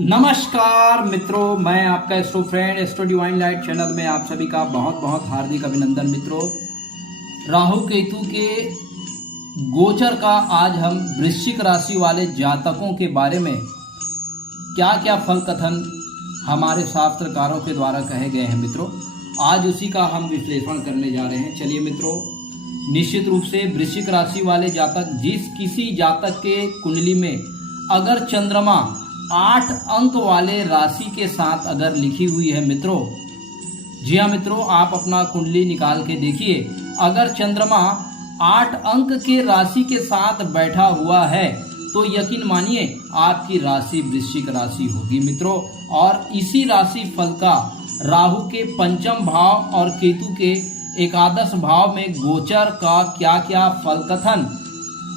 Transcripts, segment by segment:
नमस्कार मित्रों, मैं आपका astro friend astro divine light channel में आप सभी का बहुत बहुत हार्दिक अभिनंदन। मित्रों, राहु केतु के गोचर का आज हम वृश्चिक राशि वाले जातकों के बारे में क्या क्या फल कथन हमारे शास्त्रकारों के द्वारा कहे गए हैं मित्रों, आज उसी का हम विश्लेषण करने जा रहे हैं। चलिए मित्रों, निश्चित रूप से वृश्चिक राशि वाले जातक, जिस किसी जातक के कुंडली में अगर चंद्रमा 8 अंक वाले राशि के साथ अगर लिखी हुई है मित्रों, जी हाँ मित्रों, आप अपना कुंडली निकाल के देखिए, अगर चंद्रमा 8 अंक के राशि के साथ बैठा हुआ है तो यकीन मानिए आपकी राशि वृश्चिक राशि होगी मित्रों। और इसी राशि फल का राहु के पंचम भाव और केतु के एकादश भाव में गोचर का क्या क्या फल कथन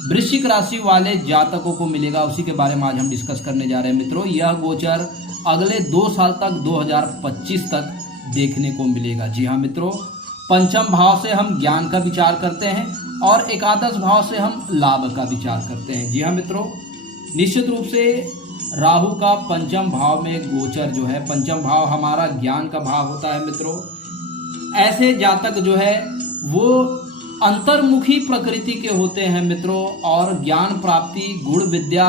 वृश्चिक राशि वाले जातकों को मिलेगा, उसी के बारे में आज हम डिस्कस करने जा रहे हैं मित्रों। यह गोचर अगले 2 साल तक 2025 तक देखने को मिलेगा। जी हाँ मित्रों, पंचम भाव से हम ज्ञान का विचार करते हैं और एकादश भाव से हम लाभ का विचार करते हैं। जी हाँ मित्रों, निश्चित रूप से राहु का पंचम भाव में गोचर जो है, पंचम भाव हमारा ज्ञान का भाव होता है मित्रों। ऐसे जातक जो है वो अंतर्मुखी प्रकृति के होते हैं मित्रों और ज्ञान प्राप्ति, गुण विद्या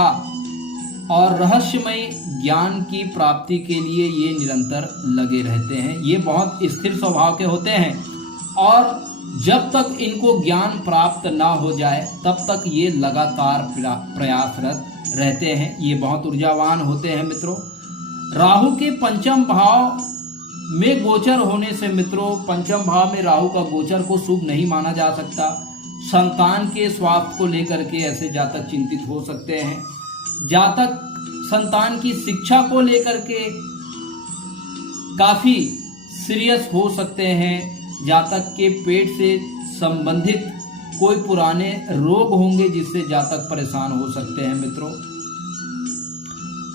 और रहस्यमय ज्ञान की प्राप्ति के लिए ये निरंतर लगे रहते हैं। ये बहुत स्थिर स्वभाव के होते हैं और जब तक इनको ज्ञान प्राप्त ना हो जाए तब तक ये लगातार प्रयासरत रहते हैं। ये बहुत ऊर्जावान होते हैं मित्रों। राहु के पंचम भाव में गोचर होने से मित्रों, पंचम भाव में राहु का गोचर को शुभ नहीं माना जा सकता। संतान के स्वास्थ्य को लेकर के ऐसे जातक चिंतित हो सकते हैं। जातक संतान की शिक्षा को लेकर के काफी सीरियस हो सकते हैं। जातक के पेट से संबंधित कोई पुराने रोग होंगे जिससे जातक परेशान हो सकते हैं मित्रों।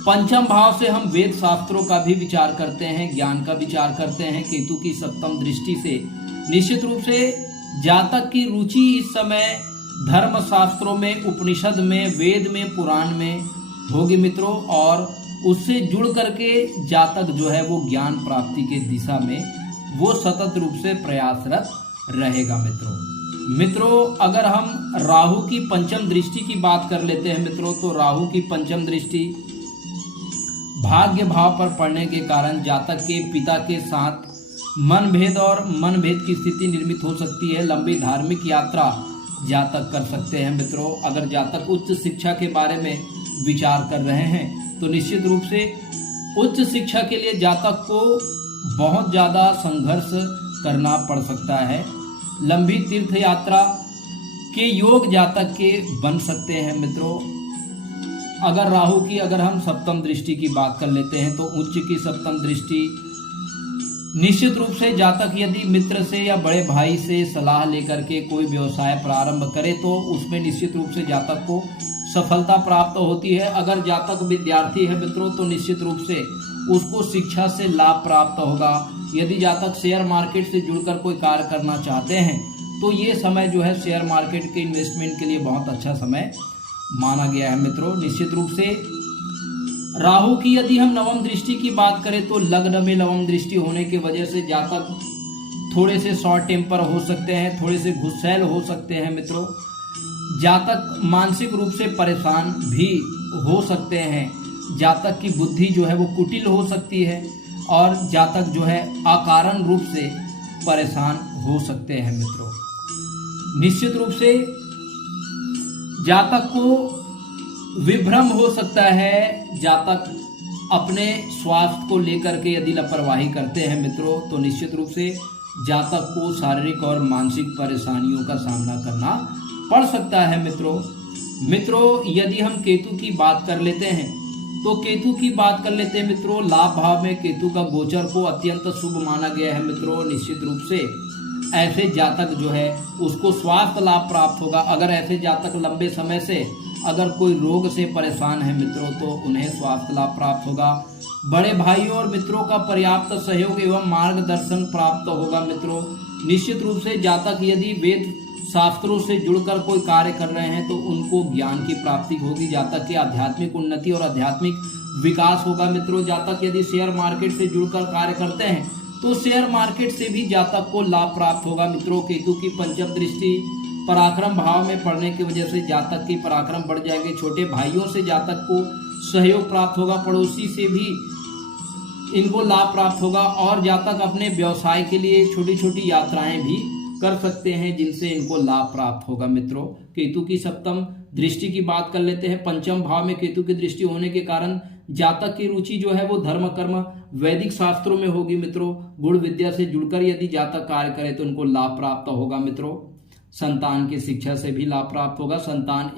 पंचम भाव से हम वेद शास्त्रों का भी विचार करते हैं, ज्ञान का विचार करते हैं। केतु की सप्तम दृष्टि से निश्चित रूप से जातक की रुचि इस समय धर्म शास्त्रों में, उपनिषद में, वेद में, पुराण में होगी मित्रों और उससे जुड़ करके जातक जो है वो ज्ञान प्राप्ति के दिशा में वो सतत रूप से प्रयासरत रहेगा मित्रों। अगर हम राहु की पंचम दृष्टि की बात कर लेते हैं मित्रों, तो राहु की पंचम दृष्टि भाग्य भाव पर पड़ने के कारण जातक के पिता के साथ मनभेद और मनभेद की स्थिति निर्मित हो सकती है। लंबी धार्मिक यात्रा जातक कर सकते हैं मित्रों। अगर जातक उच्च शिक्षा के बारे में विचार कर रहे हैं तो निश्चित रूप से उच्च शिक्षा के लिए जातक को बहुत ज़्यादा संघर्ष करना पड़ सकता है। लंबी तीर्थ यात्रा के योग जातक के बन सकते हैं मित्रों। अगर राहु की अगर हम सप्तम दृष्टि की बात कर लेते हैं तो उच्च की सप्तम दृष्टि निश्चित रूप से जातक यदि मित्र से या बड़े भाई से सलाह लेकर के कोई व्यवसाय प्रारंभ करे तो उसमें निश्चित रूप से जातक को सफलता प्राप्त होती है। अगर जातक विद्यार्थी है मित्रों तो निश्चित रूप से उसको शिक्षा से लाभ प्राप्त होगा। यदि जातक शेयर मार्केट से जुड़कर कोई कार्य करना चाहते हैं तो ये समय जो है शेयर मार्केट के इन्वेस्टमेंट के लिए बहुत अच्छा समय माना गया है मित्रों। निश्चित रूप से राहु की यदि हम नवम दृष्टि की बात करें तो लग्न में नवम दृष्टि होने की वजह से जातक थोड़े से शॉर्ट टेम्पर हो सकते हैं, थोड़े से गुस्सैल हो सकते हैं मित्रों। जातक मानसिक रूप से परेशान भी हो सकते हैं। जातक की बुद्धि जो है वो कुटिल हो सकती है और जातक जो है अकारण रूप से परेशान हो सकते हैं मित्रों। निश्चित रूप से जातक को विभ्रम हो सकता है। जातक अपने स्वास्थ्य को लेकर के यदि लापरवाही करते हैं मित्रों तो निश्चित रूप से जातक को शारीरिक और मानसिक परेशानियों का सामना करना पड़ सकता है मित्रों। यदि हम केतु की बात कर लेते हैं तो केतु की बात कर लेते हैं मित्रों। लाभ भाव में केतु का गोचर को अत्यंत शुभ माना गया है मित्रों। निश्चित रूप से ऐसे जातक जो है उसको स्वास्थ्य लाभ प्राप्त होगा। अगर ऐसे जातक लंबे समय से अगर कोई रोग से परेशान है मित्रों तो उन्हें स्वास्थ्य लाभ प्राप्त होगा। बड़े भाइयों और मित्रों का पर्याप्त सहयोग एवं मार्गदर्शन प्राप्त होगा मित्रों। निश्चित रूप से जातक यदि वेद शास्त्रों से जुड़कर कोई कार्य कर रहे हैं तो उनको ज्ञान की प्राप्ति होगी। जातक की आध्यात्मिक उन्नति और आध्यात्मिक विकास होगा मित्रों। जातक यदि शेयर मार्केट से जुड़कर कार्य करते हैं तो शेयर मार्केट से भी जातक को लाभ प्राप्त होगा मित्रों। केतु की पंचम दृष्टि पराक्रम भाव में पड़ने की वजह से जातक की पराक्रम बढ़ जाएंगे। छोटे भाइयों से जातक को सहयोग प्राप्त होगा, पड़ोसी से भी इनको लाभ प्राप्त होगा और जातक अपने व्यवसाय के लिए छोटी छोटी यात्राएं भी कर सकते हैं जिनसे इनको लाभ प्राप्त होगा मित्रों। केतु की सप्तम दृष्टि की बात कर लेते हैं। पंचम भाव में केतु की दृष्टि होने के कारण जातक की रुचि जो है वो धर्म कर्म वैदिक शास्त्रों में होगी मित्रों। गुण विद्या से जुड़कर यदि जातक कार्य करे तो इनको लाभ प्राप्त होगा मित्रों। संतान की शिक्षा से भी लाभ प्राप्त होगा। संतान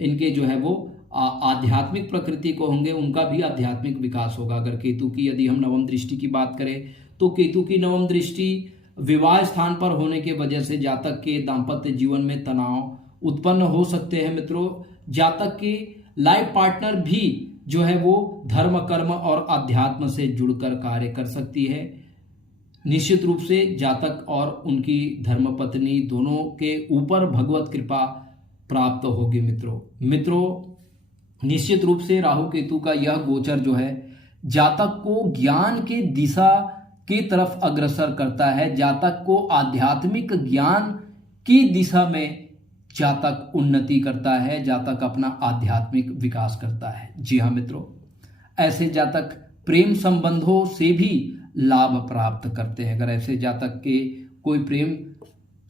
इनके जो है वो आध्यात्मिक प्रकृति को होंगे, उनका भी आध्यात्मिक विकास होगा। अगर केतु की यदि हम नवम दृष्टि की बात करें तो केतु की नवम दृष्टि विवाह स्थान पर होने के वजह से जातक के दाम्पत्य जीवन में तनाव उत्पन्न हो सकते हैं मित्रों। जातक के लाइफ पार्टनर भी जो है वो धर्म कर्म और अध्यात्म से जुड़कर कार्य कर सकती है। निश्चित रूप से जातक और उनकी धर्मपत्नी दोनों के ऊपर भगवत कृपा प्राप्त होगी मित्रों। निश्चित रूप से राहु केतु का यह गोचर जो है जातक को ज्ञान के दिशा की तरफ अग्रसर करता है। जातक को आध्यात्मिक ज्ञान की दिशा में जातक उन्नति करता है, जातक अपना आध्यात्मिक विकास करता है। जी हाँ मित्रों, ऐसे जातक प्रेम संबंधों से भी लाभ प्राप्त करते हैं। अगर ऐसे जातक के कोई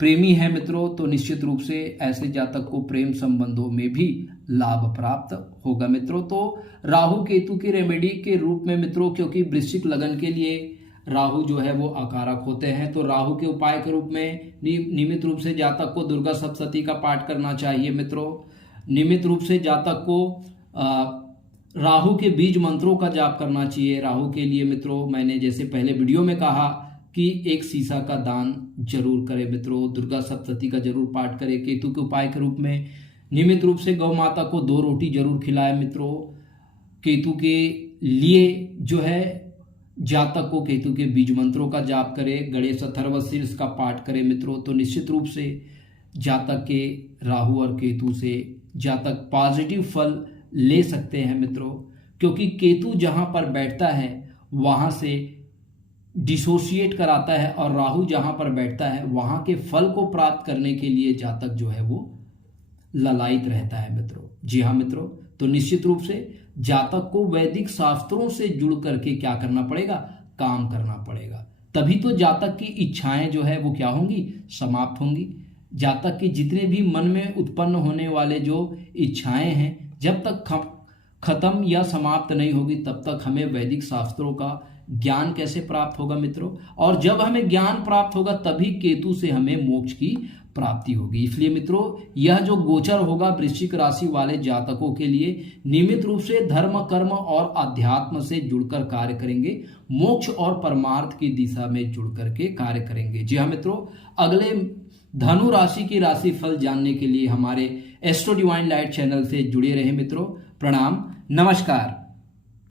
प्रेमी है मित्रों तो निश्चित रूप से ऐसे जातक को प्रेम संबंधों में भी लाभ प्राप्त होगा मित्रों। तो राहु केतु की रेमेडी के रूप में मित्रों, क्योंकि वृश्चिक लगन के लिए राहु जो है वो अकारक होते हैं, तो राहु के उपाय के रूप में नियमित रूप से जातक को दुर्गा सप्तशती का पाठ करना चाहिए मित्रों। नियमित रूप से जातक को राहु के बीज मंत्रों का जाप करना चाहिए। राहु के लिए मित्रों मैंने जैसे पहले वीडियो में कहा कि एक शीशा का दान जरूर करें मित्रों। दुर्गा सप्तशती का जरूर पाठ करें। केतु के उपाय के रूप में नियमित रूप से गौ माता को 2 रोटी जरूर खिलाएं मित्रों। केतु के लिए जो है जातक को केतु के बीज मंत्रों का जाप करें। गणेश अथर्व शीर्ष का पाठ करें मित्रों। तो निश्चित रूप से जातक के राहु और केतु से जातक पॉजिटिव फल ले सकते हैं मित्रों, क्योंकि केतु जहां पर बैठता है वहां से डिसोशिएट कराता है और राहु जहां पर बैठता है वहां के फल को प्राप्त करने के लिए जातक जो है वो ललायित रहता है मित्रों। जी हाँ मित्रों, तो निश्चित रूप से जातक को वैदिक शास्त्रों से जुड़ करके क्या करना पड़ेगा, काम करना पड़ेगा। तभी तो जातक की इच्छाएं जो है वो क्या होंगी, समाप्त होंगी। जातक की जितने भी मन में उत्पन्न होने वाले जो इच्छाएं हैं जब तक खत्म या समाप्त नहीं होगी तब तक हमें वैदिक शास्त्रों का ज्ञान कैसे प्राप्त होगा मित्रों। और जब हमें ज्ञान प्राप्त होगा तभी केतु से हमें मोक्ष की प्राप्ति होगी। इसलिए मित्रों यह जो गोचर होगा वृश्चिक राशि वाले जातकों के लिए नियमित रूप से धर्म कर्म और अध्यात्म से जुड़कर कार्य करेंगे, मोक्ष और परमार्थ की दिशा में जुड़ करके कार्य करेंगे। जी हाँ मित्रों, अगले धनु राशि की राशि फल जानने के लिए हमारे एस्ट्रो डिवाइन लाइट चैनल से जुड़े रहे मित्रों। प्रणाम, नमस्कार।